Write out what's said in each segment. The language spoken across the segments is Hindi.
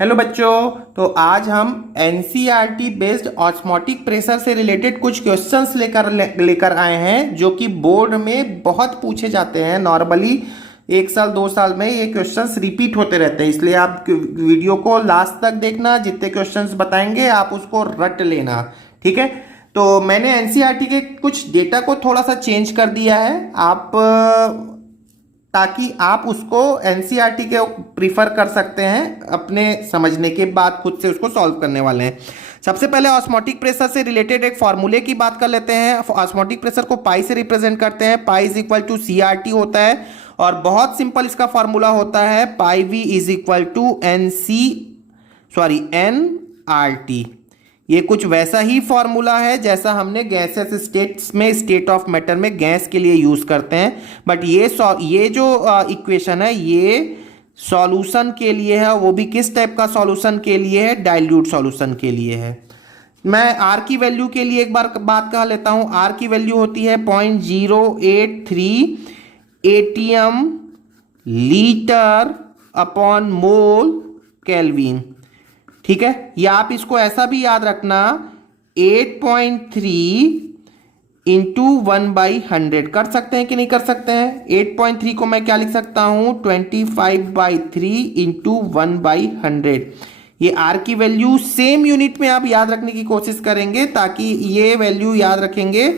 हेलो बच्चों। तो आज हम एनसीईआरटी बेस्ड ऑस्मोटिक प्रेशर से रिलेटेड कुछ क्वेश्चंस लेकर आए हैं जो कि बोर्ड में बहुत पूछे जाते हैं। नॉर्मली 1 साल 2 साल में ये क्वेश्चंस रिपीट होते रहते हैं, इसलिए आप वीडियो को लास्ट तक देखना। जितने क्वेश्चंस बताएंगे आप उसको रट लेना, ठीक है। तो मैंने एनसीईआरटी के कुछ डेटा को थोड़ा सा चेंज कर दिया है ताकि आप उसको एनसीईआरटी के प्रीफर कर सकते हैं। अपने समझने के बाद खुद से उसको सॉल्व करने वाले हैं। सबसे पहले ऑस्मोटिक प्रेशर से रिलेटेड एक फॉर्मूले की बात कर लेते हैं। ऑस्मोटिक प्रेशर को पाई से रिप्रेजेंट करते हैं। Pi is equal to CRT होता है और बहुत सिंपल इसका फॉर्मूला होता है pi V is equal to NRT। ये कुछ वैसा ही फॉर्मूला है जैसा हमने गैसेस स्टेट्स में स्टेट ऑफ मैटर में गैस के लिए यूज करते हैं। बट ये जो इक्वेशन है ये सॉल्यूशन के लिए है, वो भी किस टाइप का सॉल्यूशन के लिए है? डाइल्यूट सॉल्यूशन के लिए है। मैं आर की वैल्यू के लिए एक बार बात कह लेता हूं। आर की वैल्यू होती है 0.083 ATM litre upon mole kelvin, ठीक है। या आप इसको ऐसा भी याद रखना 8.3 इंटू 1/100 कर सकते हैं कि नहीं कर सकते हैं। 8.3 को मैं क्या लिख सकता हूं 25/3 इंटू 1/100। ये आर की वैल्यू सेम यूनिट में आप याद रखने की कोशिश करेंगे ताकि ये वैल्यू याद रखेंगे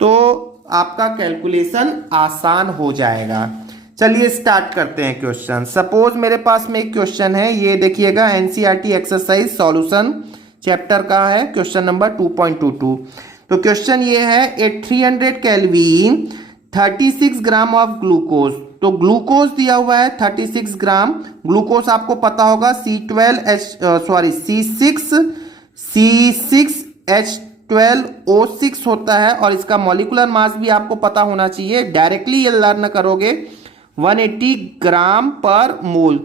तो आपका कैलकुलेशन आसान हो जाएगा। चलिए स्टार्ट करते हैं क्वेश्चन। सपोज मेरे पास में एक क्वेश्चन है, ये देखिएगा एनसीईआरटी एक्सरसाइज सॉल्यूशन चैप्टर का है, क्वेश्चन नंबर 2.22। तो क्वेश्चन ये है ए 300 केल्विन 36 ग्राम ऑफ ग्लूकोज। तो ग्लूकोज दिया हुआ है 36 ग्राम। ग्लूकोज आपको पता होगा C6H12O6 होता है और इसका मॉलिक्यूलर मास भी आपको पता होना चाहिए। डायरेक्टली ये लर्न करोगे 180 ग्राम पर मोल,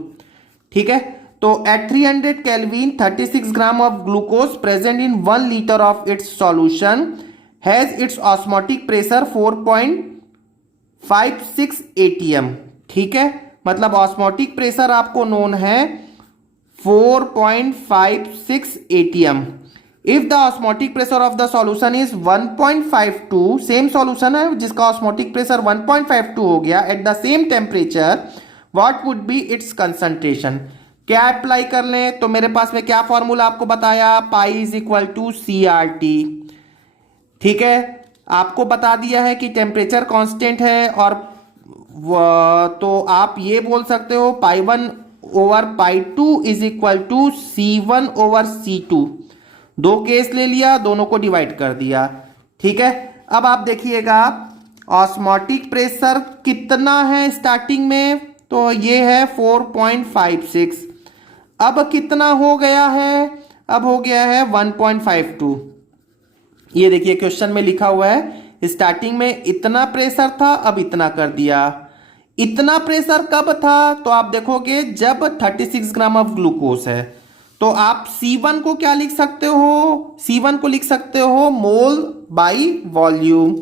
ठीक है। तो at 300 kelvin 36 gram of glucose present in 1 litre of its solution has its osmotic pressure 4.56 ATM, ठीक है। मतलब ऑस्मोटिक प्रेशर आपको नोन है 4.56 ATM। If the osmotic pressure of the solution is 1.52, same solution है जिसका ऑस्मोटिक प्रेशर 1.52 हो गया, at the same temperature what would be it's concentration. क्या अप्लाई कर लें? तो मेरे पास में क्या फॉर्मूला आपको बताया, pi is equal to CRT, ठीक है। आपको बता दिया है कि टेम्परेचर कांस्टेंट है और तो आप ये बोल सकते हो पाई1/पाई2 इज इक्वल टू C1/C2। दो केस ले लिया, दोनों को डिवाइड कर दिया, ठीक है। अब आप देखिएगा ऑस्मोटिक प्रेशर कितना है स्टार्टिंग में, तो ये है 4.56। अब कितना हो गया है? अब हो गया है 1.52। ये देखिए क्वेश्चन में लिखा हुआ है स्टार्टिंग में इतना प्रेशर था, अब इतना कर दिया। इतना प्रेशर कब था? तो आप देखोगे जब 36 ग्राम ऑफ ग्लूकोज है। तो आप C1 को क्या लिख सकते हो? C1 को लिख सकते हो मोल बाई वॉल्यूम।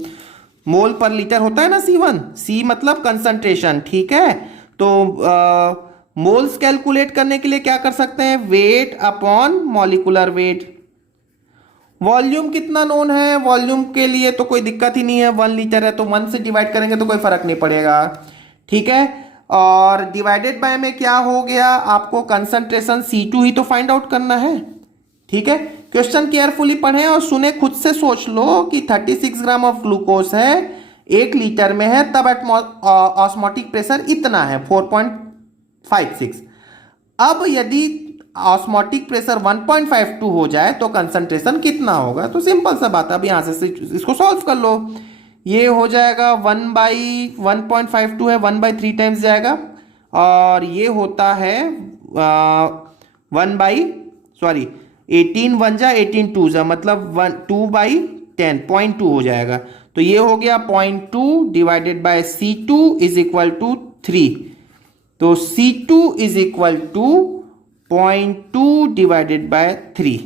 मोल पर लीटर होता है ना C1, C मतलब कंसंट्रेशन, ठीक है। तो मोल्स कैलकुलेट करने के लिए क्या कर सकते हैं, weight upon molecular weight. Volume कितना नोन है? वॉल्यूम के लिए तो कोई दिक्कत ही नहीं है, 1 लीटर है तो 1 से डिवाइड करेंगे तो कोई फर्क नहीं पड़ेगा, ठीक है। और डिवाइडेड बाय में क्या हो गया, आपको कंसंट्रेशन C2 ही तो फाइंड आउट करना है, ठीक है। क्वेश्चन केयरफुली पढ़ें और सुने, खुद से सोच लो कि 36 ग्राम ऑफ ग्लूकोज है, 1 लीटर में है, तब ऑस्मोटिक प्रेशर इतना है 4.56। अब यदि ऑस्मोटिक प्रेशर 1.52 हो जाए तो कंसंट्रेशन कितना होगा? तो सिंपल सा बात है, अब यहां से इसको सॉल्व कर लो। ये हो जाएगा 1/1.52 है, 1/3 टाइम्स जाएगा और ये होता है 18 1 जा 18 2 जा मतलब 2/10 0.2 हो जाएगा। तो ये हो गया 0.2 divided by C2 is equal to 3। तो C2 is equal to 0.2 divided by 3,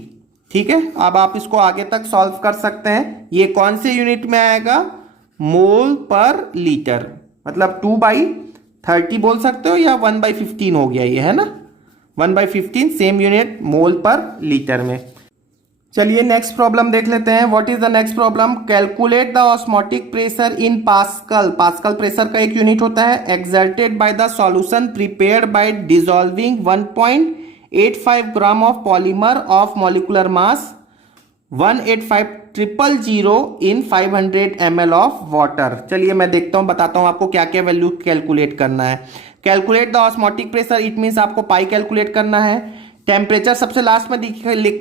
ठीक है। अब आप इसको आगे तक सॉल्व कर सकते हैं। ये कौन से यूनिट में आएगा? मोल पर लीटर, मतलब 2/30 बोल सकते हो या 1/15 हो गया ये, है ना। 1/15 सेम यूनिट मोल पर लीटर में। चलिए नेक्स्ट प्रॉब्लम देख लेते हैं। What is the next problem? Calculate the osmotic pressure in pascal. Pascal pressure का एक यूनिट होता है। Exerted by the solution prepared by dissolving 1.85 gram of polymer of molecular mass 185,000 in 500 ml of water. चलिए मैं देखता हूं, बताता हूं आपको क्या क्या वैल्यू कैलकुलेट करना है। Calculate the osmotic pressure, it means आपको पाई कैलकुलेट करना है। टेम्परेचर सबसे लास्ट में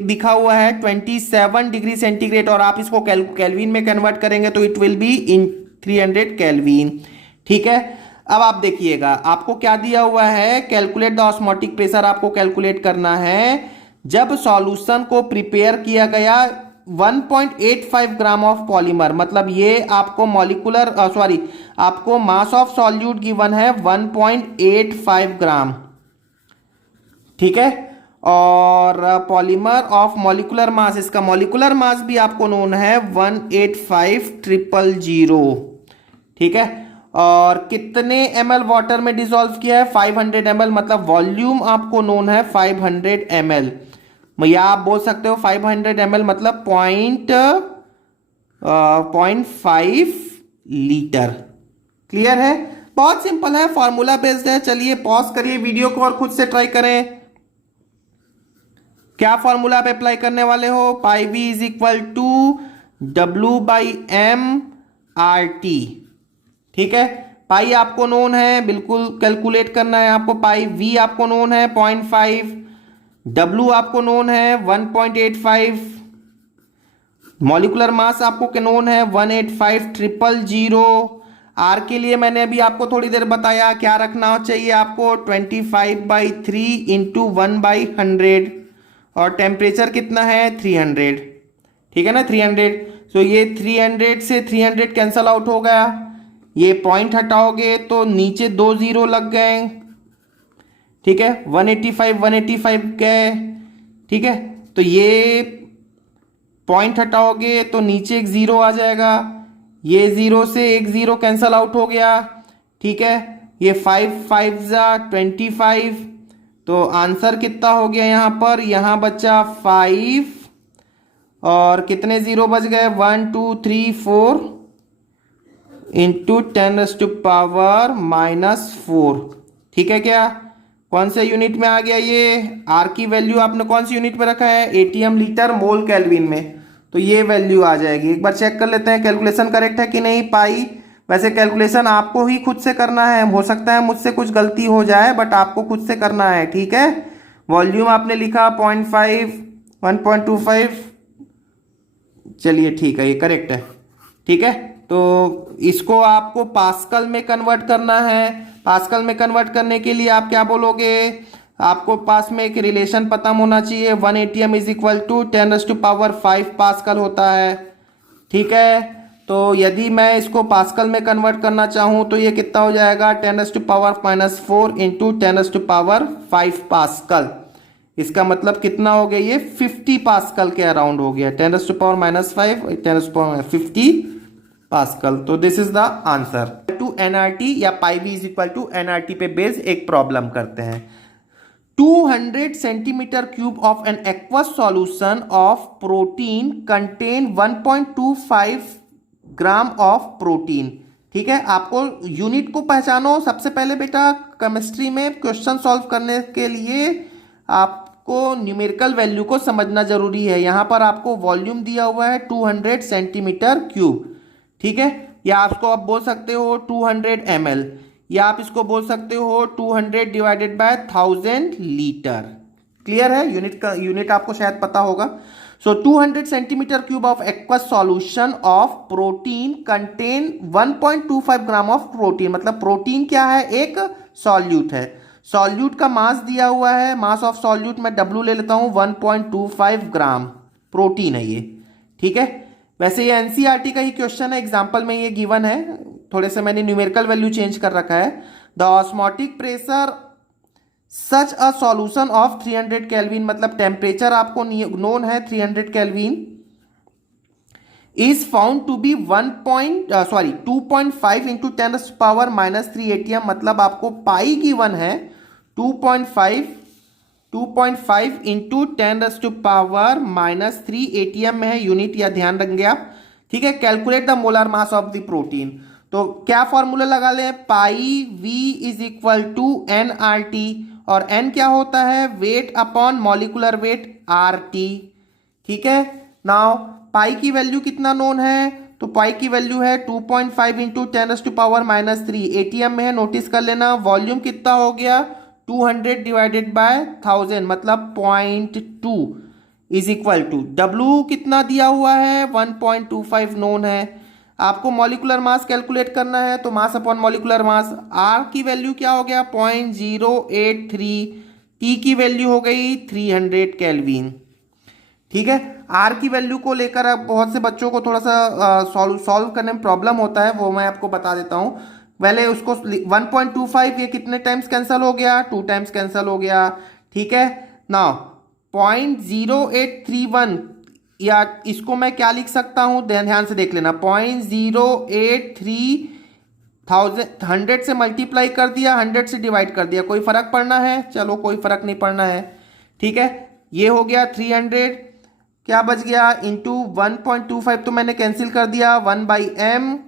दिखा हुआ है 27 डिग्री सेंटीग्रेड, और आप इसको केल्विन में कन्वर्ट करेंगे तो it will be in 300 kelvin. ठीक है, अब आप देखिएगा आपको क्या दिया हुआ है। कैलकुलेट द ऑस्मोटिक प्रेशर आपको कैलकुलेट करना है जब सॉल्यूशन को प्रिपेयर किया गया 1.85 ग्राम ऑफ पॉलीमर, मतलब ये आपको मॉलिक्यूलर आपको मास ऑफ सॉल्यूट गिवन है 1.85 ग्राम। ठीक है, और पॉलीमर ऑफ मॉलिक्यूलर मास, इसका मॉलिक्यूलर मास भी आपको नोन है 185,000। ठीक है, और कितने ml वाटर में डिसॉल्व किया है? 500 ml, मतलब वॉल्यूम आपको नोन है 500 ml, या आप बोल सकते हो 500 ml मतलब 0.5 लीटर। क्लियर है? बहुत सिंपल है, फॉर्मूला बेस्ड है। चलिए पॉज करिए वीडियो को और खुद से ट्राई करें। क्या फॉर्मूला आप अप्लाई करने वाले हो? Pi V is equal to W/m/RT। ठीक है, पाई आपको नोन है, बिल्कुल कैलकुलेट करना है आपको। पाई वी आपको नोन है 0.5, W आपको नोन है 1.85, मॉलिक्यूलर मास आपको नोन है 185,000। आर के लिए मैंने अभी आपको थोड़ी देर बताया क्या रखना चाहिए आपको, 25/3 इंटू 1/100, और टेम्परेचर कितना है 300। ठीक है ना, 300। सो ये 300 से 300 कैंसल आउट हो गया, ये पॉइंट हटाओगे तो नीचे 2 0 लग गए। ठीक है, 185 गए। ठीक है, तो ये पॉइंट हटाओगे तो नीचे एक 0 आ जाएगा, ये 0 से एक 0 कैंसल आउट हो गया। ठीक है, ये 5 5 25, तो आंसर कितना हो गया यहाँ पर? यहाँ बचा 5, और कितने 0 बच गए? 1 2 3 4 इंटू 10⁻⁻⁴। ठीक है, क्या कौन से यूनिट में आ गया ये? आर की वैल्यू आपने कौन सी यूनिट में रखा है? एटीएम लीटर मोल केल्विन में, तो ये वैल्यू आ जाएगी। एक बार चेक कर लेते हैं कैलकुलेशन करेक्ट है कि नहीं। पाई, वैसे कैलकुलेशन आपको ही खुद से करना है, हो सकता है मुझसे कुछ गलती हो जाए, बट आपको खुद से करना है। ठीक है, वॉल्यूम आपने लिखा 0.5, 1.25, चलिए ठीक है, ये करेक्ट है। ठीक है, तो इसको आपको पास्कल में कन्वर्ट करना है। पास्कल में कन्वर्ट करने के लिए आप क्या बोलोगे? आपको पास में एक रिलेशन पता होना चाहिए, 1 ATM is equal to 10⁵ pascal होता है। ठीक है, तो यदि मैं इसको पास्कल में कन्वर्ट करना चाहूँ तो ये कितना हो जाएगा? 10⁻⁴ इंटू 10⁵ पास्कल। इसका मतलब कितना हो गया? ये 50 पास्कल के अराउंड हो गया, 10⁻⁵, 10⁻50 पास्कल। तो this is the answer. To NRT या pi V is equal to NRT पे बेस एक प्रॉब्लम करते हैं। 200 centimetre cube of an aqueous solution of protein contain 1.25 gram of protein. ठीक है, आपको यूनिट को पहचानो। सबसे पहले बेटा केमिस्ट्री में क्वेश्चन सॉल्व करने के लिए आपको न्यूमेरिकल वैल्यू को समझना जरूरी है। यहां पर आपको वॉल्यूम दिया हुआ है 200 सेंटीमीटर क्यूब। ठीक है, या आपको आप बोल सकते हो 200 ml, या आप इसको बोल सकते हो 200 डिवाइडेड बाय 1000 लीटर। क्लियर है? यूनिट आपको शायद पता होगा। सो 200 centimetre cube of aqueous solution of protein contain 1.25 gram of protein, मतलब प्रोटीन क्या है? एक सॉल्यूट है। सॉल्यूट का मास दिया हुआ है, मास ऑफ सॉल्यूट मैं W ले लेता हूं, 1.25 ग्राम प्रोटीन है ये। ठीक है, वैसे ये एनसीईआरटी का ही क्वेश्चन है, एग्जाम्पल में ये गिवन है, थोड़े से मैंने न्यूमेरिकल वैल्यू चेंज कर रखा है। The osmotic pressure such a solution of 300 kelvin, मतलब टेम्परेचर आपको नोन है 300 kelvin, is found to be 2.5 into 10⁻³ ATM, मतलब आपको पाई गिवन है 2.5 2.5 इंटू 10⁻³ ATM में है, यूनिट या ध्यान रखेंगे आप, ठीक है। Calculate the molar mass of the protein, तो क्या फॉर्मूला लगा लें, pi V is equal to NRT, और N क्या होता है, weight upon molecular weight RT, ठीक है। नाउ पाई की वैल्यू कितना नोन है, तो पाई की वैल्यू है 2.5 इंटू 10⁻³ ATM में है, नोटिस कर लेना। वॉल्यूम कितना हो गया, 200 डिवाइडेड बाय 1000 मतलब 0.2 इज इक्वल टू W कितना दिया हुआ है, 1.25 नोन है। आपको मॉलिकुलर मास कैलकुलेट करना है, तो mass upon molecular mass, R की वैल्यू क्या हो गया 0.083, T की वैल्यू हो गई 300 केल्विन, ठीक है। R की वैल्यू को लेकर अब बहुत से बच्चों को थोड़ा सा सॉल्व करने में प्रॉब्लम होता है, वो मैं आपको बता देता हूँ। पहले उसको 1.25 ये कितने टाइम्स कैंसिल हो गया, 2 टाइम्स कैंसिल हो गया, ठीक है। नाउ 0.0831 या इसको मैं क्या लिख सकता हूँ, ध्यान से देख लेना। 0.083 100 से मल्टीप्लाई कर दिया, 100 से डिवाइड कर दिया, कोई फर्क पड़ना है, चलो कोई फर्क नहीं पड़ना है, ठीक है। ये हो गया 300, क्या बच गया, इंटू 1.25 तो मैंने कैंसिल कर दिया, 1/m,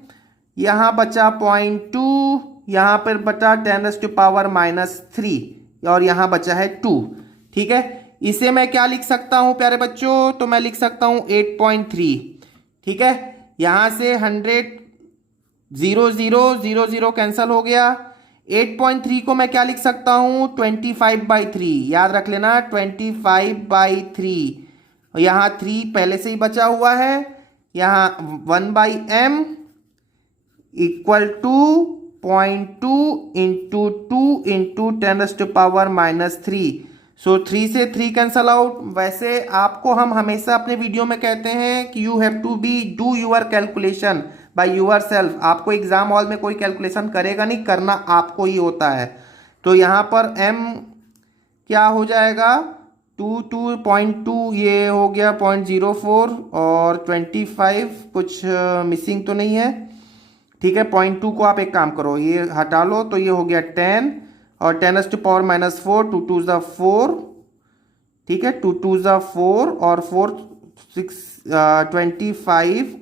यहाँ बचा 0.2, यहाँ पर बचा 10⁻³ और यहाँ बचा है 2, ठीक है। इसे मैं क्या लिख सकता हूँ प्यारे बच्चों, तो मैं लिख सकता हूँ 8.3, ठीक है। यहाँ से 100 0 0 0 0 कैंसिल हो गया। 8.3 को मैं क्या लिख सकता हूँ, 25/3, याद रख लेना 25/3, यहाँ 3 पहले से ही बचा हुआ है, यहाँ 1/m equal to 0.2 into 2 into 10⁻³ so 3 से 3 कैंसल आउट। वैसे आपको हम हमेशा अपने वीडियो में कहते हैं कि you have to be do your calculation by your yourself exam hall में कोई कैलकुलेशन करेगा नहीं, करना आपको ही होता है। तो यहाँ पर m क्या हो जाएगा, 2.2 ये हो गया 0.04 और 25 कुछ मिसिंग तो नहीं है, ठीक है। 0.2 को आप एक काम करो, ये हटा लो, तो ये हो गया 10 और 10⁻⁴, 2 2 ज़ा 4, ठीक है, 2 2 ज़ा 4 और 4 6 25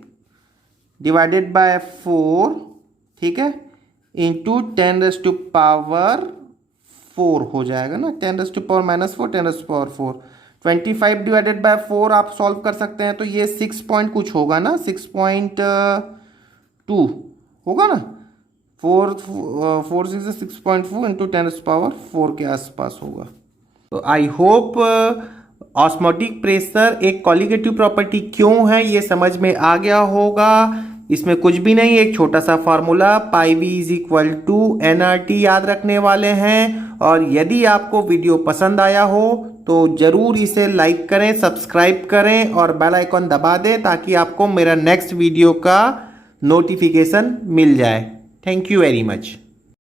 डिवाइडेड बाय 4, ठीक है, इंटू 10⁻⁴ हो जाएगा ना, 10⁻⁻⁴ 10⁻⁴, 25 डिवाइडेड बाय 4 आप सॉल्व कर सकते हैं, तो ये 6 पॉइंट कुछ होगा ना, 6.2 होगा ना, 4 6 6.4 इंटू 10⁻⁴ के आसपास होगा। तो आई होप ऑस्मोटिक प्रेशर एक कॉलिगेटिव प्रॉपर्टी क्यों है ये समझ में आ गया होगा। इसमें कुछ भी नहीं, एक छोटा सा formula pi V is equal to NRT याद रखने वाले हैं। और यदि आपको वीडियो पसंद आया हो तो जरूर इसे लाइक करें, सब्सक्राइब करें और बेल आइकॉन दबा दें ताकि आपको मेरा नेक्स्ट वीडियो का नोटिफिकेशन मिल जाए। Thank you very much.